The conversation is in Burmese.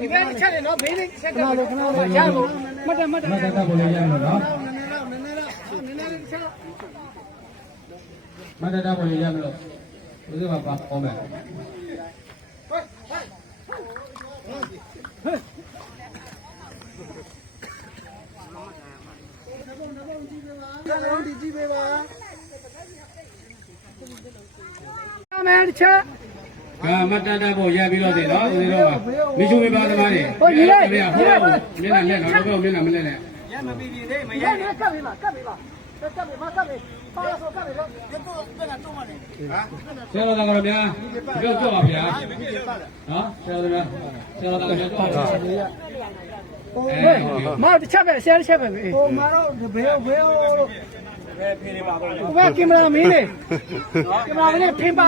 ဒီဘက်ချက်တယ်နော်ဘေးလေးချက်တယ်ခဏလေးရလို့မတ်တက်ကိုလည်းရလို့နော်နည်းလေးချက်မတ်တာကိုလည်းရလို့ဘယ်သူမှပါအောင်မယ်ဒီကြည့်ပေးပါအမေချက် ကမတန်တဖို့ရပြီးတော့သေးနော်ဦးလေးတော့မိချူမိပါသမားတွေဟုတ်ညီလေးမျက်နှာတော့မျက်နှာမလဲနဲ့ရမပြီးပြီလေမရနဲ့ကပ်ပြီလားကပ်ပြီလားကပ်ပြီမကပ်ပြီပါဆိုကပ်ပြီတော့ဒီကိုဘယ်ကတော့မှနေဟာဆရာတော်ကဗျာပြောကြပါဗျာနော်ဆရာတော်ကပြောကြပါမောင်တစ်ချက်ပဲဆရာတစ်ချက်ပဲဟိုမှာတော့ဘယ်ဖေးနေပါတော့ဘယ်ကင်မရာမင်းလေကင်မရာမင်းဖင်ပါ